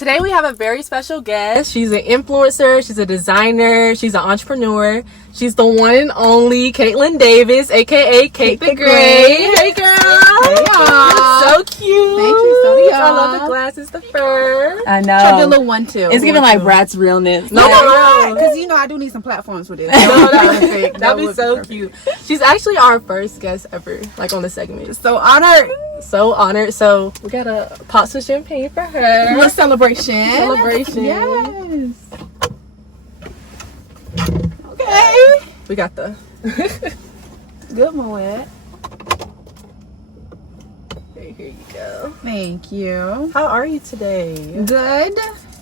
Today we have a very special guest. She's an influencer, she's a designer, she's an entrepreneur. She's the one and only Caitlyn Davis, aka Caittheegreat. Hey girl! Hey y'all! So cute! Thank you, so do y'all. I love the glasses, the fur. I know. Try to do a little 1-2. It's giving like Brat's realness. No, because you know I do need some platforms for this. That'd be so cute. She's actually our first guest ever, like on the segment. So honored. So honored. So we got a pot of champagne for her. What celebration? Yes. Okay. We got the Good, Moet. Here you go. Thank you. How are you today? Good.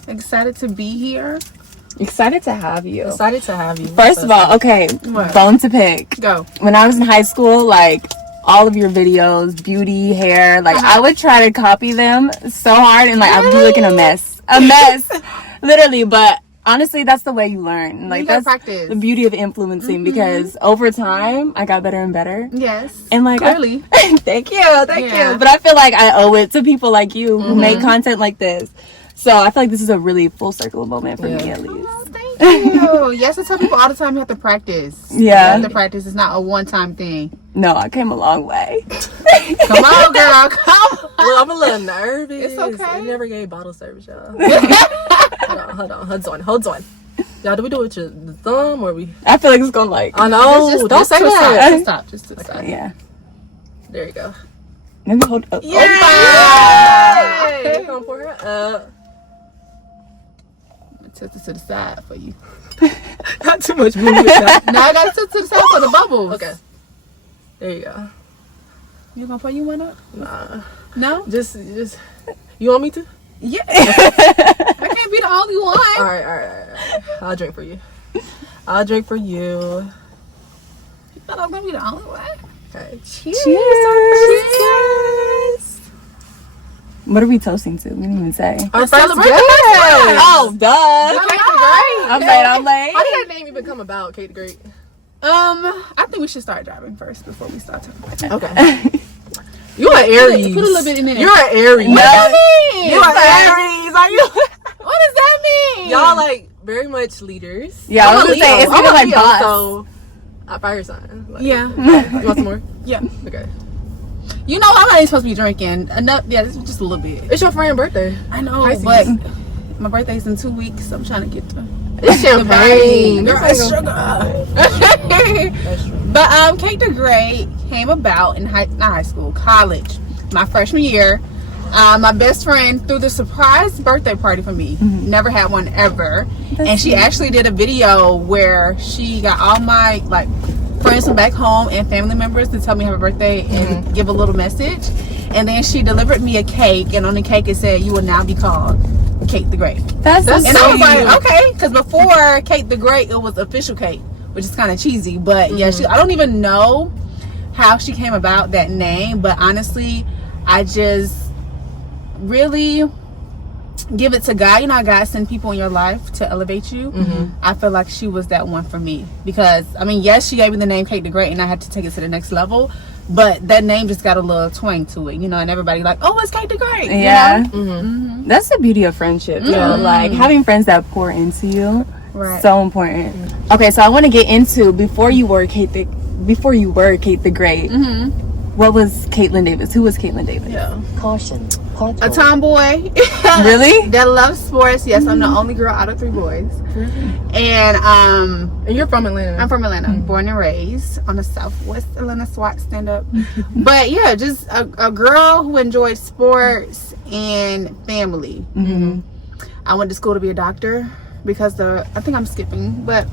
Excited to be here. Excited to have you. Excited to have you. First of all, okay, What? bone to pick. Go. When I was in high school, like all of your videos, beauty, hair, like I would try to copy them so hard, and like I would be looking a mess, literally. But honestly, that's the way you learn. Like You gotta that's practice. the beauty of influencing, because over time I got better and better. Yes. And like Clearly. thank you. Yeah. But I feel like I owe it to people like you who make content like this. So I feel like this is a really full circle moment for me, at least. Thank you. Yes, I tell people all the time you have to practice. Yeah. You have to practice. It's not a one-time thing. No, I came a long way. Come on, girl. Come on. Well, I'm a little nervous. It's okay. I never gave bottle service, y'all. hold on. Y'all, do we do it with the thumb or we? I feel like it's gonna like. I know. Don't say that. Just stop. Just stop. Yeah. There you go. Let me hold up. Yeah. Okay, come pour her up. Tilt it to the side for you. Not too much movement. Now I gotta tilt to the side for the bubbles. Okay. There you go. You gonna pour you one up? Nah. No? Just. You want me to? Yeah. I can't be the only one. All right. I'll drink for you. You thought I was gonna be the only one? Okay. Cheers. Cheers. What are we toasting to? We didn't even say. Our first celebration. guest. Oh, duh. Caittheegreat. I'm late. How did that name even come about, Caittheegreat? I think we should start driving first before we start talking about that. Okay. You are Aries. Put a little bit in there. You're an Aries. What does that mean? You are Aries. Are you? What does that mean? Y'all like very much leaders. Yeah, I was I'm a gonna say, Leo. it's I'm even a like Leo, boss. So I fire sign. Like, Yeah. You want some more? Yeah. Okay. You know I'm not even supposed to be drinking. Enough. Yeah, this is just a little bit. It's your friend's birthday. I know, Pisces. but my birthday's in 2 weeks. I'm trying to get to It's champagne. Girl, This it's ain't sugar. That's true. But Caittheegreat came about in college, my freshman year. My best friend threw the surprise birthday party for me. Never had one ever. And she actually did a video where she got all my like friends from back home and family members to tell me happy birthday and give a little message. And then she delivered me a cake, and on the cake it said, "You will now be called Caittheegreat." That's And so I was like, cute. okay, because before Caittheegreat, it was official Kate, which is kind of cheesy. But yeah, I don't even know how she came about that name. But honestly, I just really give it to God. You know how God sends people in your life to elevate you? I feel like she was that one for me. Because, I mean, yes, she gave me the name Caittheegreat, and I had to take it to the next level. But that name just got a little twang to it, you know, and everybody like, oh, it's Caittheegreat. Yeah. You know? That's the beauty of friendship, you know, like having friends that pour into you. Right. So important. Okay, so I want to get into before you were Caittheegreat. What was Caitlyn Davis? Who was Caitlyn Davis? Yeah. Caution. A tomboy. Really? That loves sports. Yes, I'm the only girl out of 3 boys. And And you're from Atlanta. I'm from Atlanta, born and raised on the Southwest Atlanta SWAT stand up. But yeah, just a girl who enjoyed sports and family. I went to school to be a doctor because I think I'm skipping, but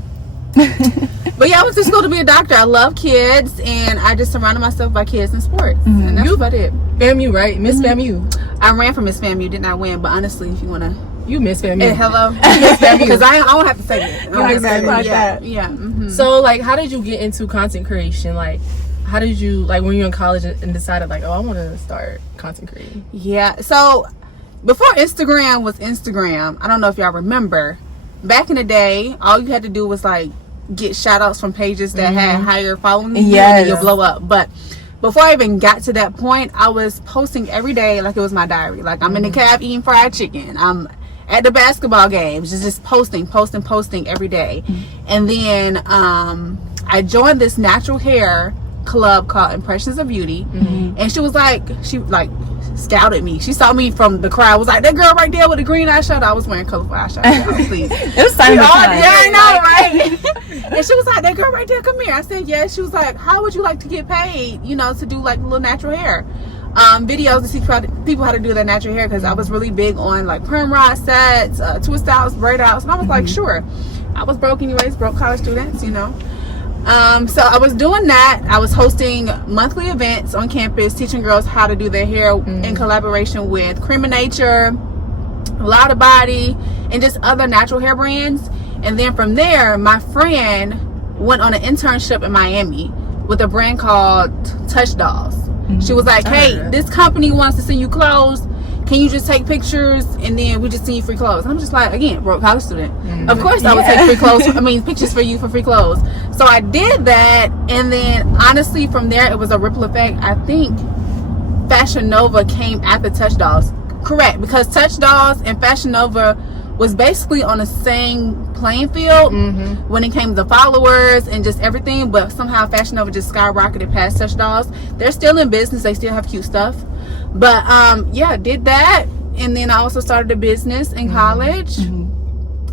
yeah, I went to school to be a doctor. I love kids, and I just surrounded myself by kids and sports, and that's about it. FAMU, right? Miss FAMU. I ran for Miss FAMU, did not win, but honestly, if you want to, You Miss FAMU. hey, hello, Miss FAMU, because I don't have to say it. I don't have to say it. like Yeah, that. yeah. So, like, how did you get into content creation? Like, how did you, like, when you were in college and decided, like, oh, I want to start content creating? Yeah, so before Instagram was Instagram, I don't know if y'all remember, back in the day, all you had to do was like get shout outs from pages that had higher following than you, and then you'll blow up. But before I even got to that point, I was posting every day like it was my diary. Like, I'm in the cab eating fried chicken, I'm at the basketball games, just posting every day. And then I joined this natural hair club called Impressions of Beauty, and she scouted me. She saw me from the crowd, was like, that girl right there with the green eyeshadow. I was wearing colorful eyeshadow. Please. It was time. Yeah, I know, right? And she was like, that girl right there, come here. I said, yeah. She was like, how would you like to get paid, to do like little natural hair videos to teach people how to do their natural hair, because I was really big on like perm rod sets, twist outs, braid outs, and I was like, sure. I was broke anyways, broke college students, so I was doing that. I was hosting monthly events on campus, teaching girls how to do their hair in collaboration with Cream of Nature, Lotta Body, and just other natural hair brands. And then from there, my friend went on an internship in Miami with a brand called Touch Dolls. She was like, hey, this company wants to send you clothes. Can you just take pictures and then we just send you free clothes? And I'm just like, again, broke college student. Of course I would take free clothes. Pictures for you for free clothes. So I did that, and then honestly from there it was a ripple effect. I think Fashion Nova came after Touch Dolls. Correct, because Touch Dolls and Fashion Nova was basically on the same playing field when it came to followers and just everything, but somehow Fashion Nova just skyrocketed past Touch Dolls. They're still in business, they still have cute stuff. But did that, and then I also started a business in college.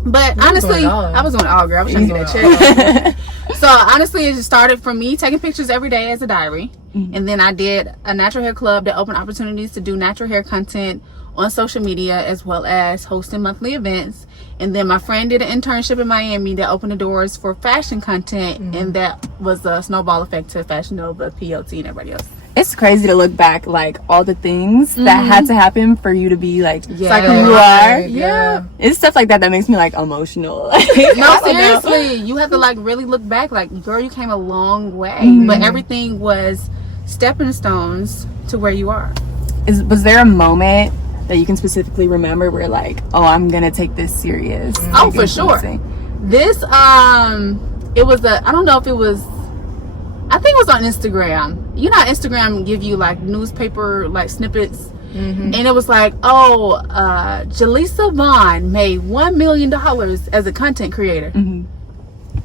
But honestly, I was doing it all, girl. I was trying to get that check. So honestly, it just started from me taking pictures every day as a diary, and then I did a natural hair club that opened opportunities to do natural hair content on social media, as well as hosting monthly events. And then my friend did an internship in Miami that opened the doors for fashion content, and that was a snowball effect to Fashion Nova, PLT, and everybody else. It's crazy to look back, like all the things that had to happen for you to be like who you are. Yeah, it's stuff like that makes me like emotional. No, seriously, you have to like really look back. Like, girl, you came a long way, but everything was stepping stones to where you are. Was there a moment that you can specifically remember where like, oh, I'm gonna take this serious? Oh, for sure. This it was I don't know if it was, I think it was on Instagram. You know how Instagram give you like newspaper like snippets, and it was like, oh, Jaleesa Vaughn made $1 million as a content creator.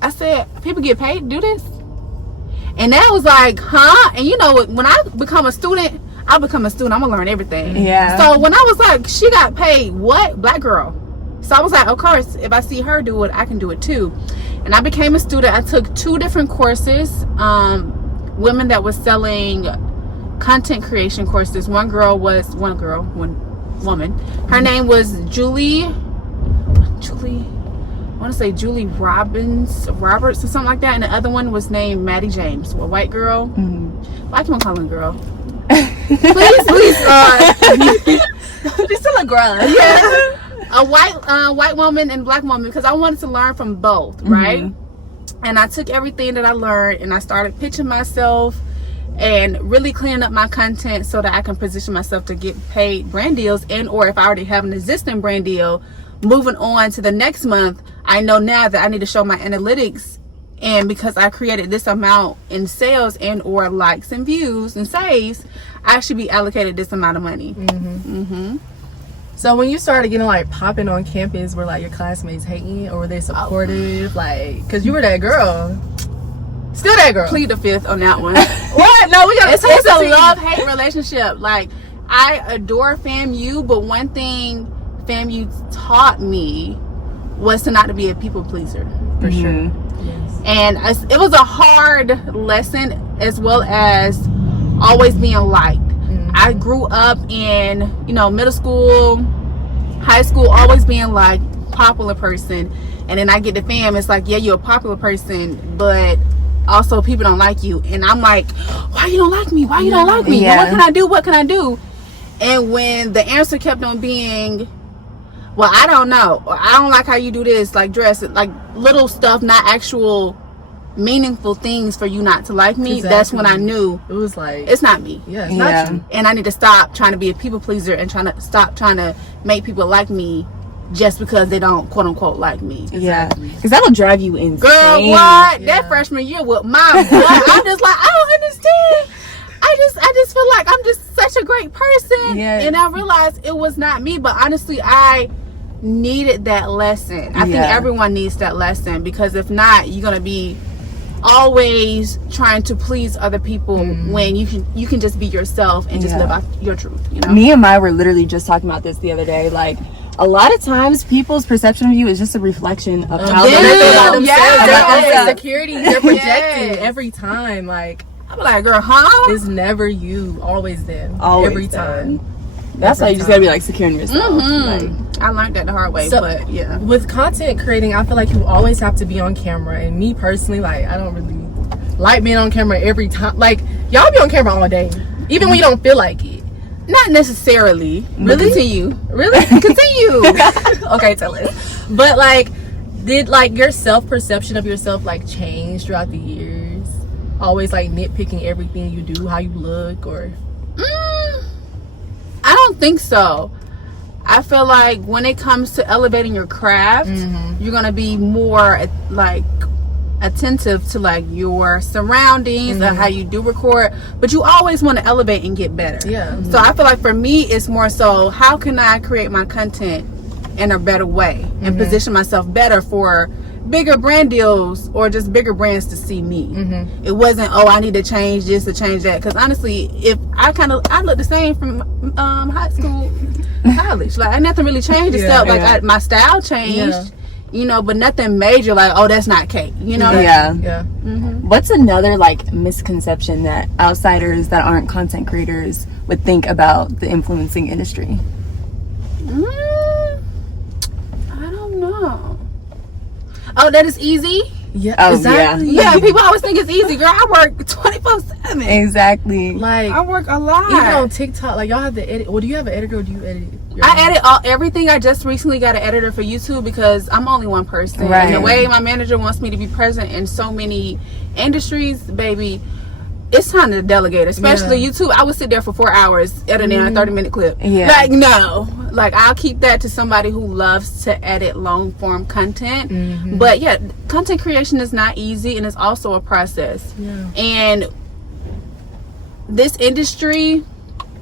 I said, people get paid to do this? And that was like, huh? And when I become a student, I'm gonna learn everything. Yeah. So when I was like, she got paid what? Black girl. So I was like, of course, if I see her do it, I can do it too. And I became a student. I took 2 different courses, women that was selling content creation courses. One woman. Her name was Julie, I want to say Julie Roberts or something like that. And the other one was named Maddie James, a white girl. Why keep on calling her girl? please, she's still a girl. Yeah. A white woman and black woman, because I wanted to learn from both, right? And I took everything that I learned and I started pitching myself and really cleaning up my content so that I can position myself to get paid brand deals, and or if I already have an existing brand deal, moving on to the next month, I know now that I need to show my analytics, and because I created this amount in sales and or likes and views and saves, I should be allocated this amount of money. So when you started getting like popping on campus, were like your classmates hating, or were they supportive? Like, cause you were that girl, still that girl. Plead the fifth on that one. What? No, we got. It's a love-hate relationship. Like, I adore FAMU, but one thing FAMU taught me was to not to be a people pleaser. For sure. Yes. And it was a hard lesson, as well as always being liked. I grew up in, middle school, high school, always being like popular person. And then I get to fam, it's like, yeah, you're a popular person, but also people don't like you. And I'm like, why you don't like me? Why you don't like me? Yeah. What can I do? What can I do? And when the answer kept on being, well, I don't know. Or, I don't like how you do this, like dress it, like little stuff, not actual meaningful things for you not to like me. Exactly. That's when I knew it was like, it's not me. Yeah, it's not you. And I need to stop trying to be a people pleaser and stop trying to make people like me just because they don't quote unquote like me. Exactly. Because that'll drive you insane. Girl, what? Yeah. That freshman year with my butt, I'm just like, I don't understand. I just feel like I'm just such a great person. Yeah. And I realized it was not me, but honestly, I needed that lesson. I think everyone needs that lesson, because if not, you're gonna be always trying to please other people when you can just be yourself and just live out your truth. You know, me and Maya were literally just talking about this the other day. Like, a lot of times people's perception of you is just a reflection of how they feel about themselves. Their insecurities, they're projecting every time. Like, I'm like, girl, huh? It's never you, always them. Always every them. time. That's why you just gotta be like secure in yourself. Like, I learned that the hard way. So, but yeah, with content creating, I feel like you always have to be on camera. And me personally, like, I don't really like being on camera every time. Like, y'all be on camera all day, even when you don't feel like it. not necessarily. Really? Continue. Really? Continue. Okay, tell us. But like, did like your self-perception of yourself like change throughout the years? Always like nitpicking everything you do, how you look, or? I don't think so. I feel like when it comes to elevating your craft, you're gonna be more like attentive to like your surroundings and how you do record, but you always want to elevate and get better. So I feel like for me, it's more so, how can I create my content in a better way and position myself better for bigger brand deals or just bigger brands to see me. It wasn't, oh, I need to change this to change that, because honestly, if I look the same from high school, college, like nothing really changed except like my style changed, you know, but nothing major like, oh, that's not Kate, you know. What's another like misconception that outsiders that aren't content creators would think about the influencing industry? I don't know. Oh, that is easy. Exactly. People always think it's easy. Girl, I work 24/7. Exactly. Like, I work a lot. Even on TikTok, like y'all have to edit. Well, do you have an editor or do you edit? I edit everything. I just recently got an editor for YouTube because I'm only one person. And the way my manager wants me to be present in so many industries, baby, it's time to delegate. Especially YouTube. I would sit there for 4 hours editing a 30-minute clip. Like, no. Like, I'll keep that to somebody who loves to edit long form content. But yeah, content creation is not easy, and it's also a process. And this industry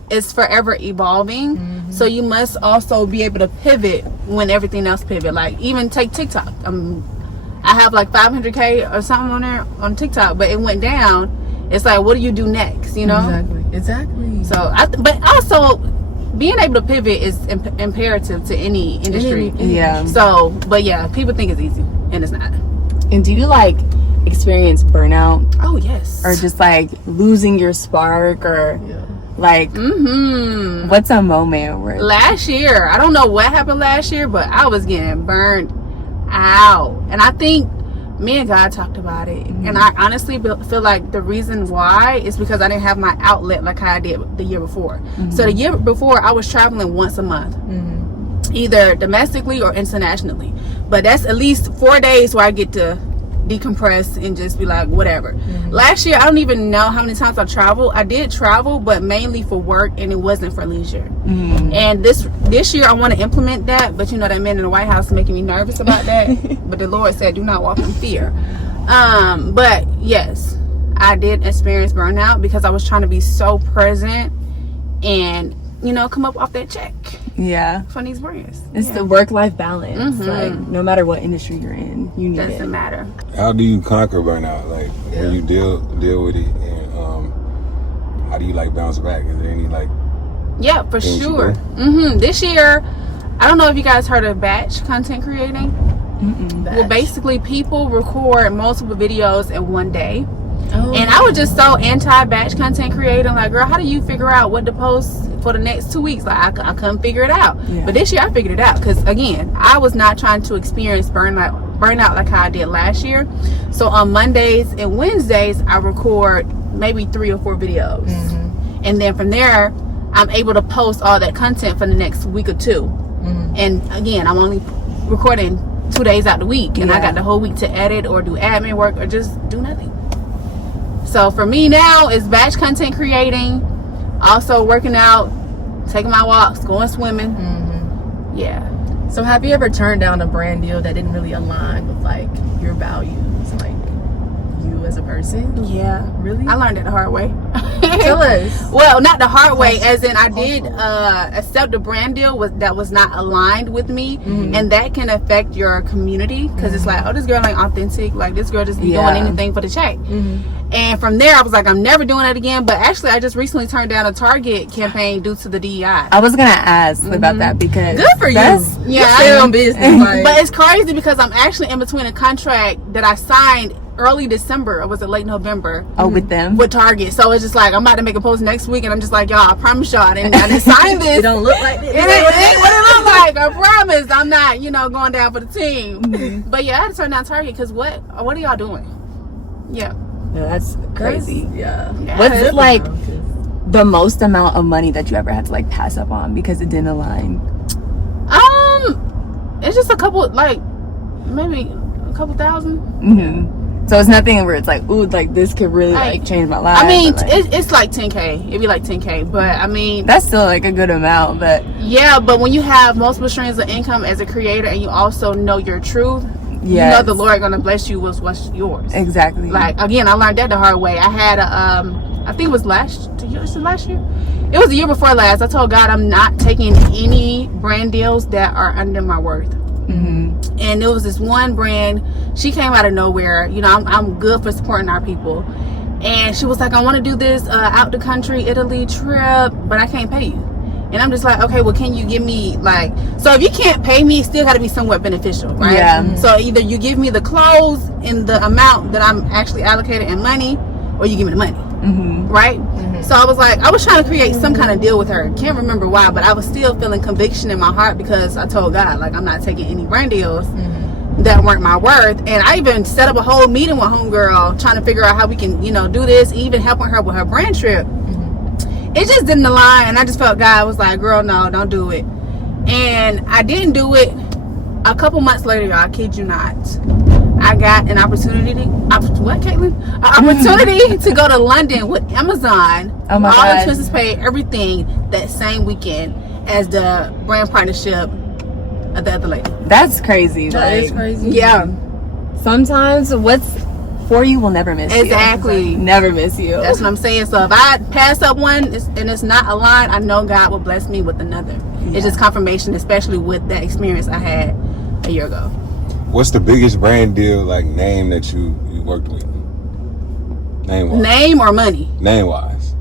is forever evolving, so you must also be able to pivot when everything else pivot. Like, even take TikTok. I have like 500K or something on there on TikTok, but it went down. It's like, what do you do next, you know? Exactly. So but also being able to pivot is imperative to any industry. So, but yeah, people think it's easy, and it's not. And do you like experience burnout? Oh yes. Or just like losing your spark, or like what's a moment where last year, I don't know what happened last year, but I was getting burned out, and I think me and God talked about it, and I honestly feel like the reason why is because I didn't have my outlet like how I did the year before. So the year before, I was traveling once a month, either domestically or internationally, but that's at least 4 days where I get to decompress and just be like, whatever. Last year, I don't even know how many times I traveled. I did travel, but mainly for work, and it wasn't for leisure. And this year I want to implement that, but you know, that man in the White House is making me nervous about that. But the Lord said, do not walk in fear. But yes, I did experience burnout because I was trying to be so present and, you know, come up off that check from these brands. It's the work-life balance. Like, no matter what industry you're in, you need it. Doesn't matter. How do you conquer burnout? Like, when you deal with it, and how do you like bounce back? Is there any like for sure. This year, I don't know if you guys heard of batch content creating. Well, basically, people record multiple videos in one day. And I was just so anti-batch content creating. Like, girl, how do you figure out what to post for the next 2 weeks? Like, I couldn't figure it out. But this year I figured it out, because again, I was not trying to experience burnout like how I did last year. So on Mondays and Wednesdays, I record maybe 3 or 4 videos, and then from there I'm able to post all that content for the next week or 2. And again, I'm only recording 2 days out the week, and I got the whole week to edit or do admin work or just do nothing. So for me now, it's batch content creating, also working out, taking my walks, going swimming. So have you ever turned down a brand deal that didn't really align with like your values, like you as a person? Yeah. Really? I learned it the hard way. Tell us. Well, not the hard way, as in I did accept a brand deal that was not aligned with me, and that can affect your community because it's like, oh, this girl ain't authentic. Like, this girl just be doing anything for the check. And from there, I was like, I'm never doing it again. But actually, I just recently turned down a Target campaign due to the DEI. I was gonna ask about that because good for you. Yeah, Stay on business. Like. But it's crazy because I'm actually in between a contract that I signed early December, or was it late November? Oh, with them? With Target. So it's just like, I'm about to make a post next week, and I'm just like, y'all, I promise y'all, I didn't sign this. It don't look like this. It ain't what it look like. I promise. I'm not, going down for the team. But yeah, I had to turn down Target because what are y'all doing? Yeah. Yeah, that's crazy. Yeah. What's like the most amount of money that you ever had to like pass up on because it didn't align? It's just a couple, like maybe a couple thousand. So it's nothing where it's like, ooh, like this could really like change my life. I mean, like, it's like 10K. It'd be like 10K, but I mean, that's still like a good amount. But yeah, but when you have multiple streams of income as a creator, and you also know your truth, yes, you know the Lord gonna bless you with what's yours. Exactly. Like, again, I learned that the hard way. I had I think it was last year. It was the year before last. I told God I'm not taking any brand deals that are under my worth. And there was this one brand. She came out of nowhere. I'm good for supporting our people, and she was like, I want to do this out the country Italy trip, but I can't pay you. And I'm just like, okay, well, can you give me like, so if you can't pay me, it still got to be somewhat beneficial, right? Yeah. So either you give me the clothes in the amount that I'm actually allocated in money, or you give me the money, right? So I was like, I was trying to create some kind of deal with her. Can't remember why, but I was still feeling conviction in my heart because I told God, like, I'm not taking any brand deals that weren't my worth. And I even set up a whole meeting with homegirl trying to figure out how we can, do this, even helping her with her brand trip. It just didn't align, and I just felt God was like, girl, no, don't do it. And I didn't do it. A couple months later, y'all, I kid you not, I got an opportunity to go to London with Amazon. Oh my all God. expenses paid, everything, that same weekend as the brand partnership of the other lady. that's crazy. That like, is crazy. Yeah, sometimes what's for you will never miss exactly. you. Never miss you. That's what I'm saying. So if I pass up one and it's not aligned, I know God will bless me with another. It's just confirmation, especially with that experience I had a year ago. What's the biggest brand deal, like, name that you worked with? Name-wise. Name or money? Name-wise.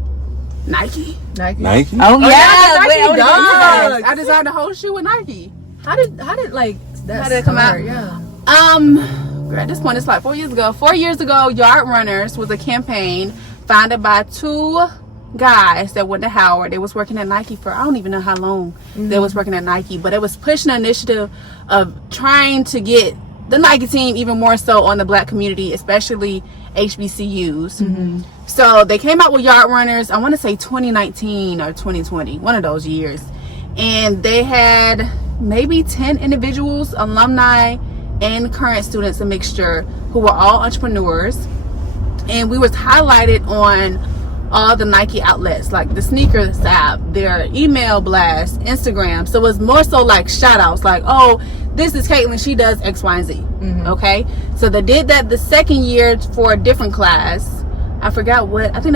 Nike. Nike? Oh yeah. Nike Wait, Dunks. I designed a whole shoe with Nike. How did like that How did it come out? Yeah. At this point, it's like 4 years ago. 4 years ago, Yard Runners was a campaign founded by two guys that went to Howard. They was working at Nike for, I don't even know how long they was working at Nike, but it was pushing an initiative of trying to get the Nike team even more so on the black community, especially HBCUs. So they came out with Yard Runners, I want to say 2019 or 2020, one of those years. And they had maybe 10 individuals, alumni and current students, a mixture, who were all entrepreneurs. And we was highlighted on all the Nike outlets, like the sneakers app, their email blast, Instagram. So it was more so like shout outs, like, oh, this is Caitlyn, she does X, Y, and Z. Okay, so they did that the second year for a different class. I forgot what, I think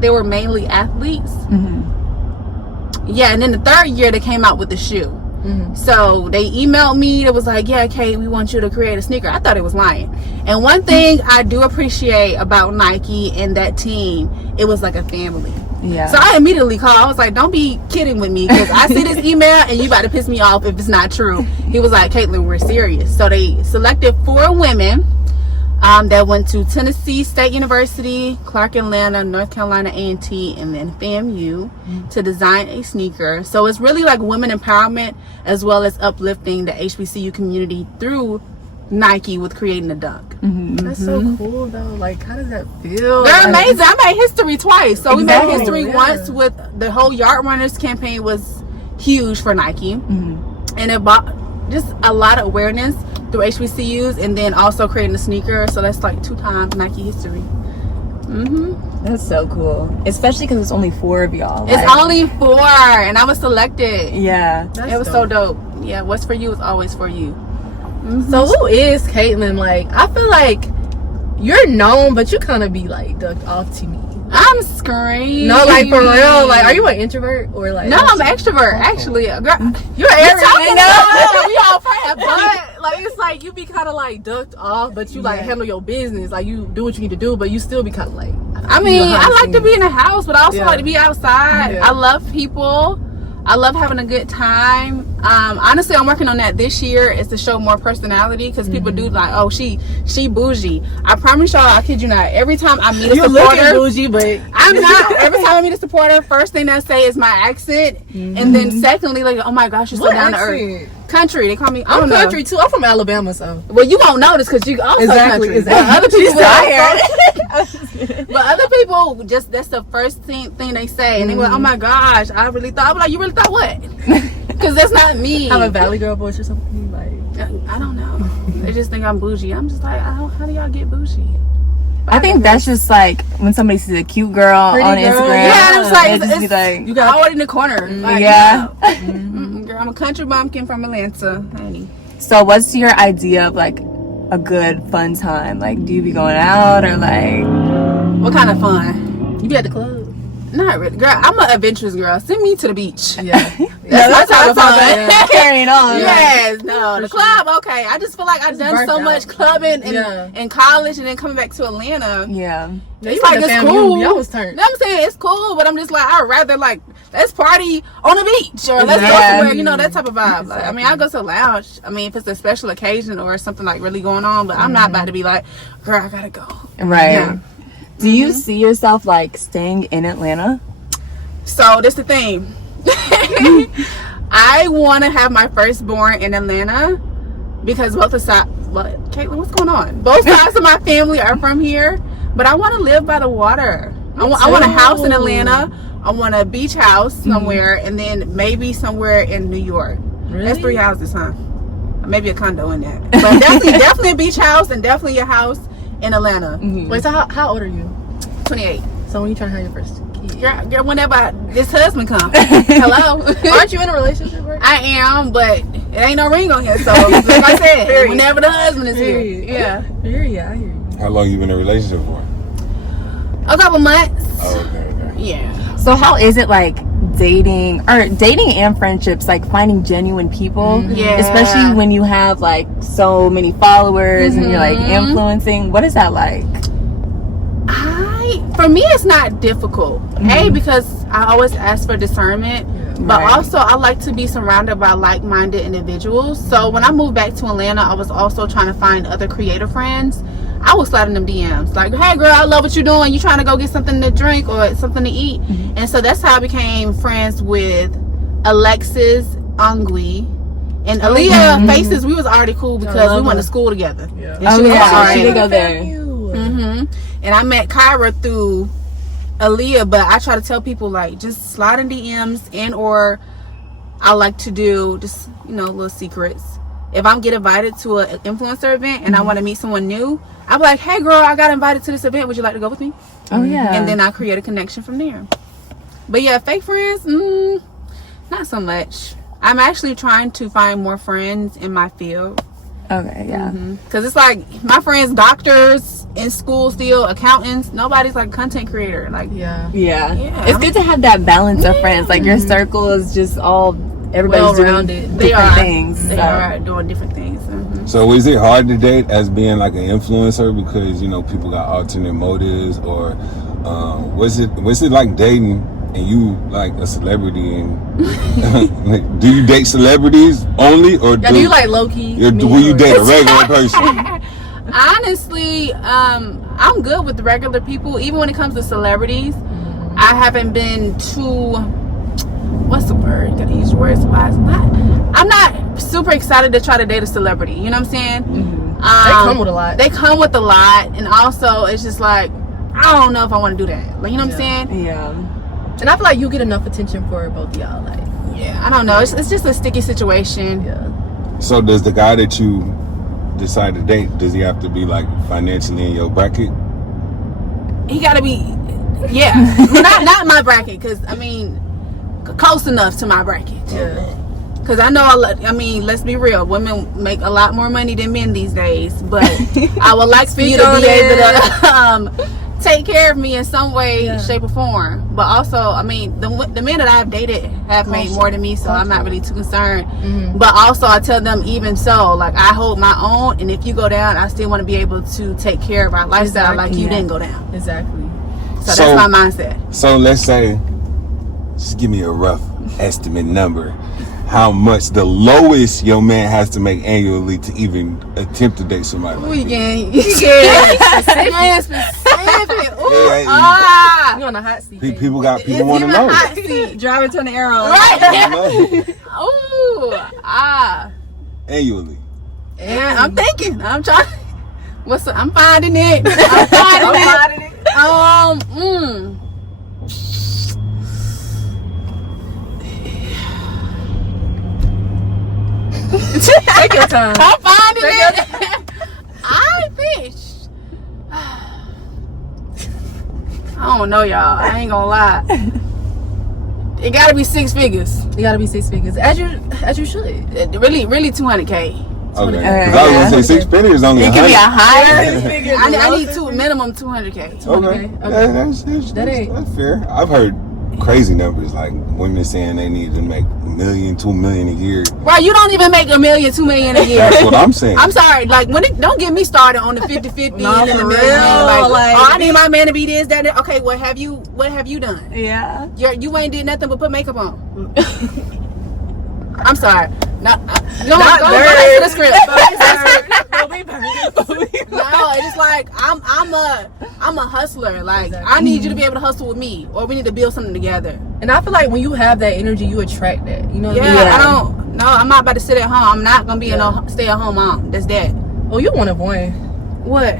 they were mainly athletes. Yeah, and then the third year they came out with the shoe. So they emailed me. It was like, yeah, Kate, we want you to create a sneaker. I thought it was lying. And one thing I do appreciate about Nike and that team, it was like a family. Yeah. So I immediately called. I was like, don't be kidding with me, because I see this email and you about to piss me off if it's not true. He was like, Caitlyn, we're serious. So they selected 4 women that went to Tennessee State University, Clark Atlanta, North Carolina A&T, and then FAMU to design a sneaker. So it's really like women empowerment as well as uplifting the HBCU community through Nike with creating a dunk. That's so cool though. Like, how does that feel? They're amazing. I made history twice. So we made history Yeah. once with the whole Yard Runners campaign was huge for Nike. And it brought just a lot of awareness through HBCUs, and then also creating a sneaker. So that's like 2 times Nike history. That's so cool, especially because it's only 4 of y'all. It's only 4, and I was selected. Yeah. It was so dope. Yeah, what's for you is always for you. So who is Caitlyn? Like, I feel like you're known, but you kind of be like ducked off to me. I'm screaming. No, like for real. Like, are you an introvert or like? No, I'm an extrovert. Actually, girl, you're everything. We all friends. But like, it's like you be kind of like ducked off, but you like handle your business. Like you do what you need to do, but you still be kind of like. I mean, I like to be in the house, but I also like to be outside. Yeah. I love people. I love having a good time. Honestly, I'm working on that this year, is to show more personality, because people do like, oh, she bougie. I promise y'all, I kid you not, every time I meet a supporter, bougie, but I'm not. Every time I meet a supporter, first thing they say is my accent, and then secondly, like, oh my gosh, you're so down to earth. Country, they call me. I'm country too. I'm from Alabama, so. Well, you won't notice because you also country. Other people, but other people, just that's the first thing they say, and they go, "Oh my gosh, I really thought." I'm like, "You really thought what?" Because that's not me. Have a Valley Girl voice or something like. I don't know. They just think I'm bougie. I'm just like, how do y'all get bougie? I think that's just like when somebody sees a cute girl on Instagram. Yeah, it's like, just be like, you got always in the corner. Like, yeah. Girl, I'm a country bumpkin from Atlanta, honey. So what's your idea of like a good fun time? Like, do you be going out or like? What kind of fun? You be at the club. Not really, girl. I'm an adventurous girl. Send me to the beach. Yeah, that's my type of fun. Yeah. Carrying on. Yes, no, the club. Okay, I just feel like I've done so much clubbing in college, and then coming back to Atlanta. Yeah. It's like it's FAMU, cool. Y'all was turned. You know what I'm saying? It's cool, but I'm just like, I'd rather like, let's party on the beach, or let's go somewhere, you know, that type of vibe. Like, I mean, I go to a lounge. I mean, if it's a special occasion or something like really going on, but I'm not about to be like, girl, I gotta go. Right. Yeah. Do you see yourself like staying in Atlanta? So that's the thing. I want to have my firstborn in Atlanta because both sides. What, Caitlyn? What's going on? Both sides of my family are from here, but I want to live by the water. I want a house in Atlanta. I want a beach house somewhere, and then maybe somewhere in New York. Really? That's 3 houses, huh? Maybe a condo in that, but definitely a beach house, and definitely a house in Atlanta. Wait, so how old are you? 28. So when you trying to have your first kid? Girl, whenever this husband comes. Hello. Aren't you in a relationship right now? I am, but it ain't no ring on here. So, like I said, whenever the husband is here. Yeah. I hear you. How long you been in a relationship for? A couple months. Oh, okay. Yeah. So how is it like dating and friendships, like finding genuine people? Yeah. Especially when you have like so many followers and you're like influencing. What is that like? For me, it's not difficult. Because I always ask for discernment, but also I like to be surrounded by like-minded individuals. So when I moved back to Atlanta, I was also trying to find other creative friends. I was sliding them DMs like, hey girl, I love what you're doing. You trying to go get something to drink or something to eat? And so that's how I became friends with Alexis Ongui and Aaliyah Faces. We was already cool because we went to school together. Yeah. She did go there. And I met Kyra through Aaliyah, but I try to tell people like just slide in DMs, and or I like to do just, you know, little secrets. If I'm get invited to an influencer event and I want to meet someone new, I'm like, hey girl, I got invited to this event. Would you like to go with me? Oh yeah. And then I create a connection from there. But yeah, fake friends, not so much. I'm actually trying to find more friends in my field. Okay, yeah. Because it's like my friends, doctors in school still, accountants, nobody's like a content creator. Like, Yeah. Yeah. It's good to have that balance of friends. Like your circle is just all everybody's doing different things. They are doing different things. So is it hard to date as being like an influencer because, you know, people got alternate motives, or was it like dating and you like a celebrity and like, do you date celebrities only, or do you like low-key? Will you date a regular person? Honestly, I'm good with regular people. Even when it comes to celebrities, I haven't been too, what's the word? You gotta use words wise. I'm not super excited to try to date a celebrity. You know what I'm saying? They come with a lot. They come with a lot, and also it's just like, I don't know if I want to do that. Like, you know what I'm saying? Yeah. And I feel like you get enough attention for both of y'all. Like, yeah, I don't know. It's just a sticky situation. Yeah. So does the guy that you decide to date, does he have to be like financially in your bracket? He gotta be, not my bracket, because I mean, close enough to my bracket. Yeah. Because I know, I mean, let's be real. Women make a lot more money than men these days. But I would like for you to be able to take care of me in some way, shape, or form. But also, I mean, the men that I've dated have made more than me, so I'm not really too concerned. But also, I tell them, even so, like, I hold my own. And if you go down, I still want to be able to take care of our lifestyle like you didn't go down. Exactly. So that's my mindset. So let's say, just give me a rough estimate number. How much the lowest your man has to make annually to even attempt to date somebody like We you? getting specific. You on a hot seat. People want to know. Hot seat. Driving to the arrow. Right. Annually. And I'm thinking. I'm trying. I'm finding it. I'm finding it. Take your time. I'm finding it. I think. I don't know, y'all. I ain't gonna lie. It gotta be 6 figures. You gotta be 6 figures, as you should. Really 200K. Okay. Because I was gonna say 6 figures only. It could be a higher. I need minimum 200K. Okay. That's fair. I've heard crazy numbers, like women saying they need to make $1 million, $2 million a year. Right, you don't even make $1 million, $2 million a year. That's what I'm saying. I'm sorry, like don't get me started on the 50-50 and the million. I need my man to be this, that. Okay, what have you done? Yeah. You ain't did nothing but put makeup on. I'm sorry. Go back to the script. No, it's like I'm a hustler. Like I need you to be able to hustle with me, or we need to build something together. And I feel like when you have that energy, you attract that. You know what I mean? I don't. No, I'm not about to sit at home. I'm not gonna be a stay-at-home mom. That's that. Oh, you one of one. What?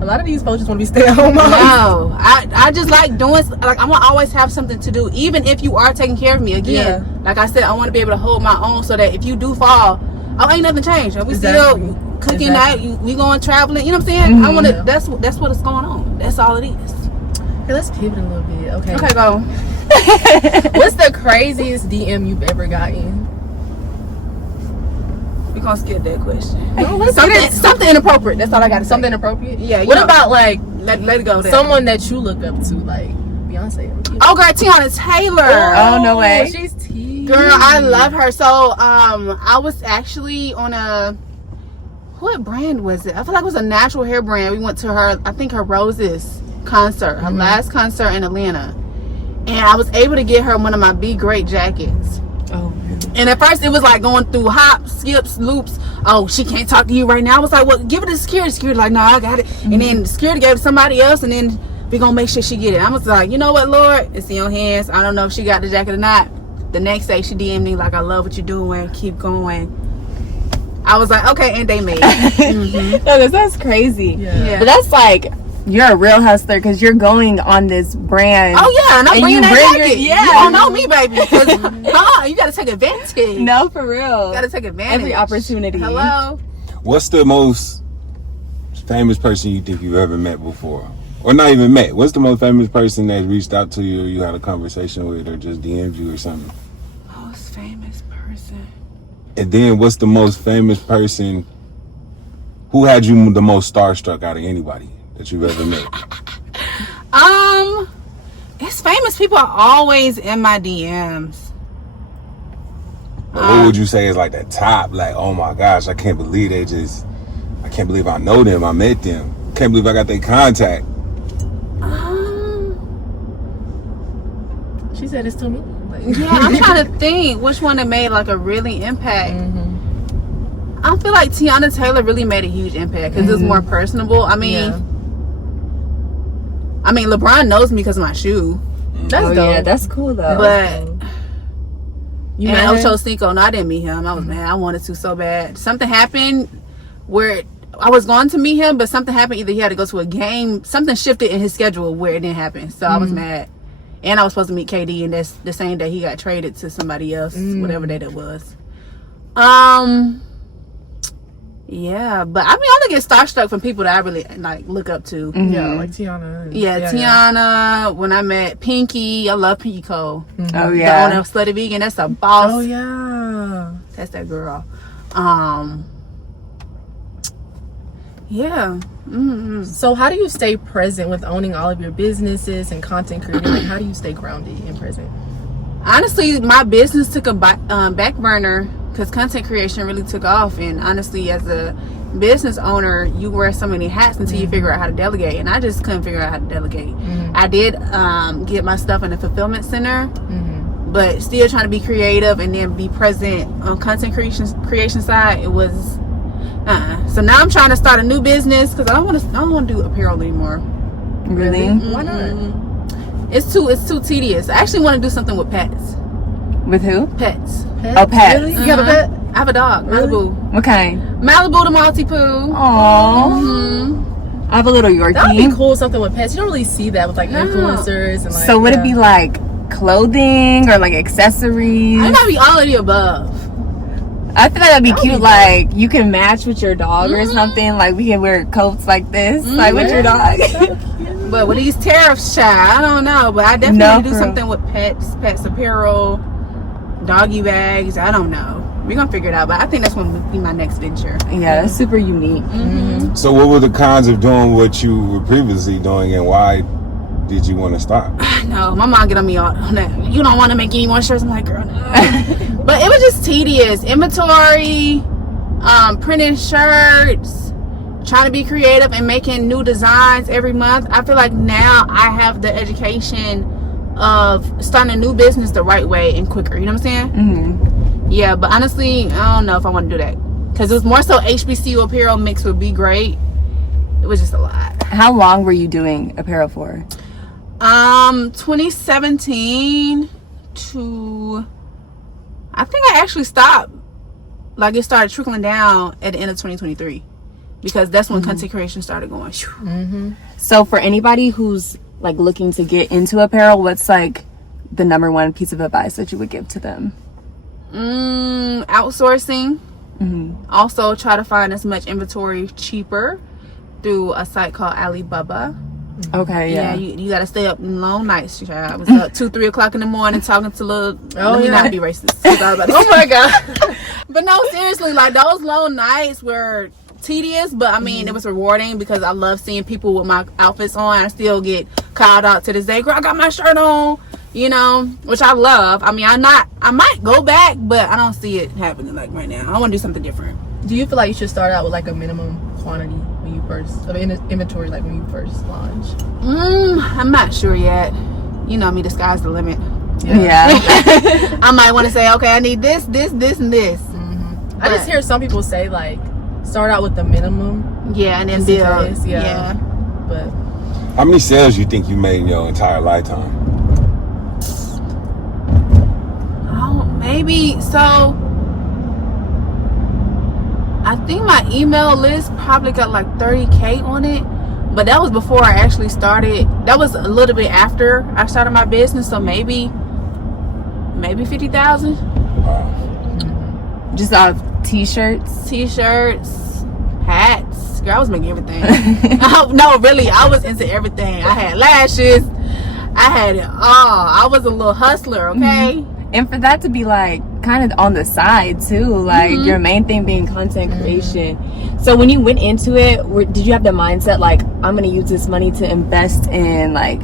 A lot of these folks just want to be stay-at-home moms. No, I just like doing. Like I want to always have something to do, even if you are taking care of me. Again, like I said, I want to be able to hold my own, so that if you do fall, ain't nothing changed. We still cooking night. We going traveling. You know what I'm saying? I want to. That's what is going on. That's all it is. Hey, let's pivot a little bit. Okay. Okay, go. What's the craziest DM you've ever gotten? We gonna skip that question. No, Something inappropriate. That's all I got to say. Something inappropriate? Yeah. What about like let it go there. someone that you look up to, like Beyonce? Oh, girl, Tiana Taylor. Oh, no way. She's tea. Girl, I love her. So, I was actually on what brand was it? I feel like it was a natural hair brand. We went to her Roses concert, her last concert in Atlanta. And I was able to get her one of my Be Great jackets. Oh, really? And at first it was like going through hops, skips, loops. Oh, she can't talk to you right now. I was like, well, give it to security. Security like, no, I got it. And then the security gave it to somebody else, and then we gonna make sure she get it. I was like, you know what, Lord? It's in your hands. I don't know if she got the jacket or not. The next day she DM'd me like, I love what you're doing. Keep going. I was like, okay, and they made it. No, that's crazy. Yeah. But that's like, you're a real hustler because you're going on this brand. Oh yeah, and I'm bringing that jacket. Yeah. You don't know me, baby. You gotta take advantage. No, for real. You gotta take advantage. Every opportunity. Hello. What's the most famous person you think you've ever met before? Or not even met. What's the most famous person that reached out to you, or you had a conversation with, or just DM'd you or something? Most famous person. And then what's the most famous person who had you the most starstruck out of anybody that you've ever met? It's famous people are always in my DMs. What would you say is like the top? Like, oh my gosh, I can't believe I can't believe I know them, I met them. Can't believe I got their contact. She said it's to me. Like, Yeah, I'm trying to think which one that made like a really impact. I feel like Tiana Taylor really made a huge impact because it was more personable. I mean, LeBron knows me because of my shoe, that's dope. Yeah, that's cool though. but You and met Ocho her? Cinco, no, I didn't meet him. I was mad. I wanted to so bad. Something happened where I was going to meet him, but something happened. Either he had to go to a game, something shifted in his schedule where it didn't happen. So I was mad. And I was supposed to meet KD, and that's the same day he got traded to somebody else, whatever day that was. Yeah, but I mean, I only get starstruck from people that I really like look up to. Yeah, like Tiana. Yeah, Tiana. When I met Pinky, I love Pinky Cole. Oh The yeah. owner of Slutty Vegan, that's a boss. Oh yeah. That's that girl. Yeah. So how do you stay present with owning all of your businesses and content creating? Like, how do you stay grounded and present? Honestly, my business took a back burner because content creation really took off. And honestly, as a business owner, you wear so many hats until you figure out how to delegate. And I just couldn't figure out how to delegate. I did get my stuff in the fulfillment center, but still trying to be creative and then be present on content creation side. It was so now I'm trying to start a new business because I don't want to do apparel anymore. Really? Why not? It's too tedious. I actually want to do something with pets. With who? Pets. Oh, pets. Really? You got a pet? I have a dog, Malibu. What kind? Malibu the Maltipoo. Aww. I have a little Yorkie. That would be cool, something with pets. You don't really see that with like influencers and like. So would it be like clothing or like accessories? It might be all of the above. I feel like that'd be cute. Like you can match with your dog or something. Like we can wear coats like this, like with your dog. But with these tariffs, child, I don't know. But I definitely want to do something with pets apparel, doggy bags. I don't know. We're gonna figure it out. But I think that's gonna be my next venture. Yeah, that's super unique. So what were the cons of doing what you were previously doing, and why did you want to stop? No, my mom get on me on that. You don't want to make any more shirts. I'm like, girl, no. But it was just tedious. Inventory, printing shirts, trying to be creative and making new designs every month. I feel like now I have the education of starting a new business the right way and quicker. You know what I'm saying? Yeah, but honestly, I don't know if I want to do that. Because it was more so HBCU apparel mix would be great. It was just a lot. How long were you doing apparel for? 2017 to, I think I actually stopped. Like it started trickling down at the end of 2023 because that's when content creation started going. So for anybody who's like looking to get into apparel, what's like the number one piece of advice that you would give to them? Outsourcing. Also try to find as much inventory cheaper through a site called Alibaba. Okay, yeah. You gotta stay up long nights. I was up 2-3 o'clock in the morning talking to little. Let me not be racist. Oh my god. But no, seriously, like those long nights were tedious, but I mean it was rewarding because I love seeing people with my outfits on. I still get called out to this day, girl, I got my shirt on, you know, which I love. I mean, I might go back, but I don't see it happening like right now. I want to do something different. Do you feel like you should start out with like a minimum quantity when you first of inventory, like when you first launch? I'm not sure yet. You know me, the sky's the limit. Yeah. I might want to say, okay, I need this, and this. I just hear some people say like start out with the minimum. Yeah, and then just in build. case, yeah. But How many sales you think you made in your entire lifetime? Oh, maybe so. I think my email list probably got like 30K on it, but that was before I actually started. That was a little bit after I started my business, so maybe 50,000. Wow. Just off t-shirts, hats. Girl, I was making everything. No, really, I was into everything. I had lashes. I had it all. I was a little hustler, okay? and for that to be like kind of on the side too, like your main thing being content creation. So when you went into it, did you have the mindset like, I'm gonna use this money to invest in like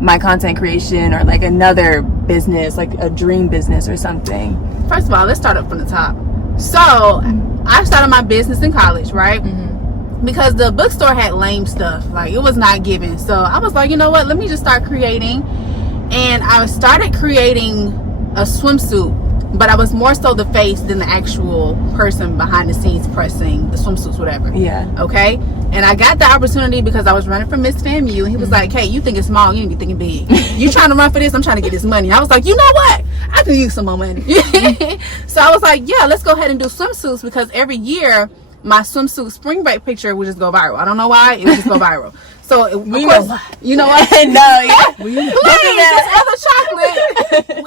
my content creation or like another business, like a dream business or something? First of all, let's start up from the top. So I started my business in college, right? Because the bookstore had lame stuff, like it was not given. So I was like, you know what, let me just start creating. And I started creating a swimsuit, but I was more so the face than the actual person behind the scenes pressing the swimsuits, whatever. Yeah. Okay. And I got the opportunity because I was running for Miss FAMU, and he was like, hey, you think it's small, you need to be thinking big. You trying to run for this, I'm trying to get this money. I was like, you know what, I can use some more money. So I was like, yeah, let's go ahead and do swimsuits, because every year my swimsuit spring break picture would just go viral. I don't know why, it would just go viral. So of course, you know what? No, yeah. Please, there's other chocolate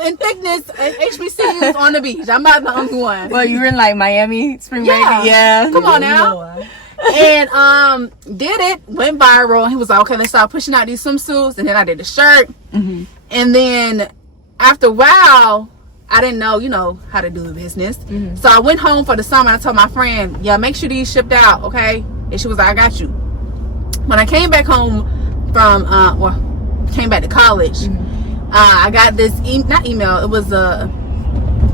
in thickness and HBCUs on the beach. I'm not the only one. Well, you were in like Miami spring break. Yeah. Yeah. Come on now. And did it, went viral. He was like, okay, let's start pushing out these swimsuits. And then I did the shirt. And then after a while, I didn't know, you know, how to do the business. So I went home for the summer. And I told my friend, yeah, make sure these shipped out, okay? And she was like, I got you. When I came back home from, came back to college, I got this, not email, it was a